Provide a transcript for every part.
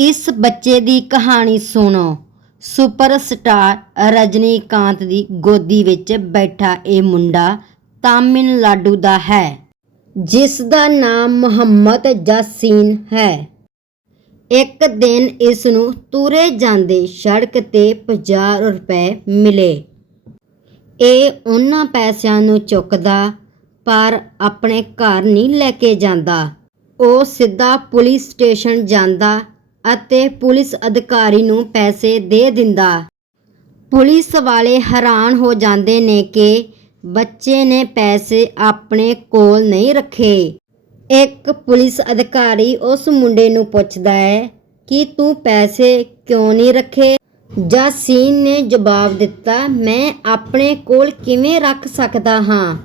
ਇਸ ਬੱਚੇ ਦੀ ਕਹਾਣੀ ਸੁਣੋ। ਸੁਪਰਸਟਾਰ ਰਜਨੀਕਾਂਤ ਦੀ ਗੋਦੀ ਵਿੱਚ ਬੈਠਾ ਇਹ ਮੁੰਡਾ ਤਾਮਿਲਨਾਡੂ ਦਾ ਹੈ, ਜਿਸ ਦਾ ਨਾਮ ਮੁਹੰਮਦ ਜਾਸੀਨ ਹੈ। ਇੱਕ ਦਿਨ ਇਸ ਨੂੰ ਤੁਰੇ ਜਾਂਦੇ ਸੜਕ ਤੇ 50 ਰੁਪਏ ਮਿਲੇ। ਇਹ ਉਹਨਾਂ ਪੈਸਿਆਂ ਨੂੰ ਚੁੱਕਦਾ, ਪਰ ਆਪਣੇ ਘਰ ਨਹੀਂ ਲੈ ਕੇ ਜਾਂਦਾ। ਉਹ ਸਿੱਧਾ ਪੁਲਿਸ ਸਟੇਸ਼ਨ ਜਾਂਦਾ ਅਤੇ ਪੁਲਿਸ ਅਧਿਕਾਰੀ ਨੂੰ ਪੈਸੇ ਦੇ ਦਿੰਦਾ। ਪੁਲਿਸ ਵਾਲੇ ਹੈਰਾਨ ਹੋ ਜਾਂਦੇ ਨੇ ਕਿ ਬੱਚੇ ਨੇ ਪੈਸੇ ਆਪਣੇ ਕੋਲ ਨਹੀਂ ਰੱਖੇ। ਇੱਕ ਪੁਲਿਸ ਅਧਿਕਾਰੀ ਉਸ ਮੁੰਡੇ ਨੂੰ ਪੁੱਛਦਾ ਹੈ ਕਿ ਤੂੰ ਪੈਸੇ ਕਿਉਂ ਨਹੀਂ ਰੱਖੇ? ਜਾਸੀਨ ਨੇ ਜਵਾਬ ਦਿੱਤਾ, ਮੈਂ ਆਪਣੇ ਕੋਲ ਕਿਵੇਂ ਰੱਖ ਸਕਦਾ ਹਾਂ?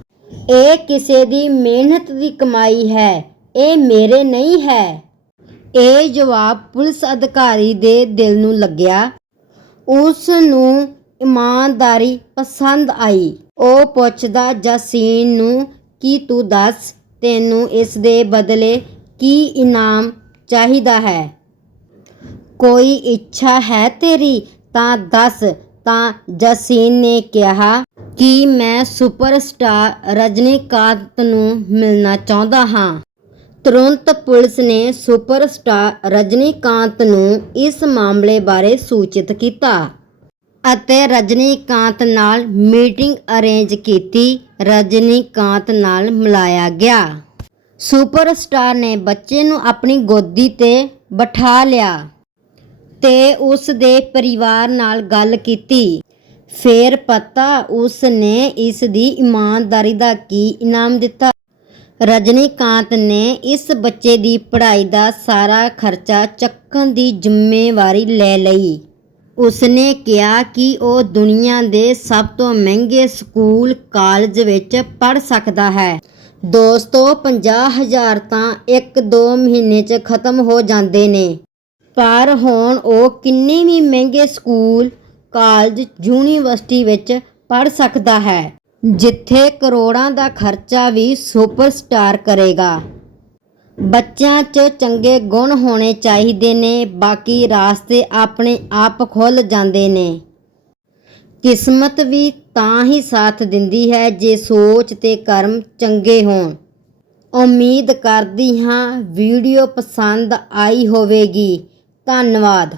ਇਹ ਕਿਸੇ ਦੀ ਮਿਹਨਤ ਦੀ ਕਮਾਈ ਹੈ, ਇਹ ਮੇਰੇ ਨਹੀਂ ਹੈ। ਇਹ ਜਵਾਬ ਪੁਲਿਸ ਅਧਿਕਾਰੀ ਦੇ ਦਿਲ ਨੂੰ ਲੱਗਿਆ। ਉਸ ਨੂੰ ਇਮਾਨਦਾਰੀ ਪਸੰਦ ਆਈ। ਉਹ ਪੁੱਛਦਾ, ਜਸੀਨ ਨੂੰ ਕਿ ਤੂੰ ਦੱਸ? ਤੈਨੂੰ ਇਸ ਦੇ ਬਦਲੇ ਕੀ ਇਨਾਮ ਚਾਹੀਦਾ ਹੈ? ਕੋਈ ਇੱਛਾ ਹੈ ਤੇਰੀ? ਤਾਂ ਦੱਸ। ਤਾਂ ਜਸੀਨ ਨੇ ਕਿਹਾ ਕਿ ਮੈਂ ਸੁਪਰਸਟਾਰ ਰਜਨੀਕਾਂਤ ਨੂੰ ਮਿਲਣਾ ਚਾਹੁੰਦਾ ਹਾਂ। ਤੁਰੰਤ ਪੁਲਿਸ ਨੇ ਸੁਪਰਸਟਾਰ ਰਜਨੀਕਾਂਤ ਨੂੰ ਇਸ ਮਾਮਲੇ ਬਾਰੇ ਸੂਚਿਤ ਕੀਤਾ ਅਤੇ ਰਜਨੀਕਾਂਤ ਨਾਲ ਮੀਟਿੰਗ ਅਰੇਂਜ ਕੀਤੀ। ਰਜਨੀਕਾਂਤ ਨਾਲ ਮਿਲਾਇਆ ਗਿਆ। ਸੁਪਰਸਟਾਰ ਨੇ ਬੱਚੇ ਨੂੰ ਆਪਣੀ ਗੋਦੀ ਤੇ ਬਿਠਾ ਲਿਆ ਤੇ ਉਸ ਦੇ ਪਰਿਵਾਰ ਨਾਲ ਗੱਲ ਕੀਤੀ। ਫੇਰ ਪਤਾ ਉਸ ਨੇ ਇਸ ਦੀ ਇਮਾਨਦਾਰੀ ਦਾ ਕੀ ਇਨਾਮ ਦਿੱਤਾ। ਰਜਨੀਕਾਂਤ ਨੇ ਇਸ ਬੱਚੇ ਦੀ ਪੜ੍ਹਾਈ ਦਾ ਸਾਰਾ ਖਰਚਾ ਚੱਕਣ ਦੀ ਜ਼ਿੰਮੇਵਾਰੀ ਲੈ ਲਈ। ਉਸਨੇ ਕਿਹਾ ਕਿ ਉਹ ਦੁਨੀਆ ਦੇ ਸਭ ਤੋਂ ਮਹਿੰਗੇ ਸਕੂਲ ਕਾਲਜ ਵਿੱਚ ਪੜ੍ਹ ਸਕਦਾ ਹੈ। ਦੋਸਤੋ 50000 ਤਾਂ 1-2 ਮਹੀਨੇ 'ਚ ਖਤਮ ਹੋ ਜਾਂਦੇ ਨੇ। ਪਰ ਹੁਣ ਉਹ ਕਿੰਨੇ ਵੀ ਮਹਿੰਗੇ ਸਕੂਲ, ਕਾਲਜ, ਯੂਨੀਵਰਸਿਟੀ ਵਿੱਚ ਪੜ੍ਹ ਸਕਦਾ ਹੈ। ਜਿੱਥੇ ਕਰੋੜਾਂ ਦਾ ਖਰਚਾ ਵੀ ਸੁਪਰਸਟਾਰ ਕਰੇਗਾ। ਬੱਚਿਆਂ 'ਚ ਚੰਗੇ ਗੁਣ ਹੋਣੇ ਚਾਹੀਦੇ ਨੇ, ਬਾਕੀ ਰਾਸਤੇ ਆਪਣੇ ਆਪ ਖੁੱਲ ਜਾਂਦੇ ਨੇ। ਕਿਸਮਤ ਵੀ ਤਾਂ ਹੀ ਸਾਥ ਦਿੰਦੀ ਹੈ ਜੇ ਸੋਚ ਤੇ ਕਰਮ ਚੰਗੇ ਹੋਣ। ਉਮੀਦ ਕਰਦੀ ਹਾਂ ਵੀਡੀਓ ਪਸੰਦ ਆਈ ਹੋਵੇਗੀ। ਧੰਨਵਾਦ।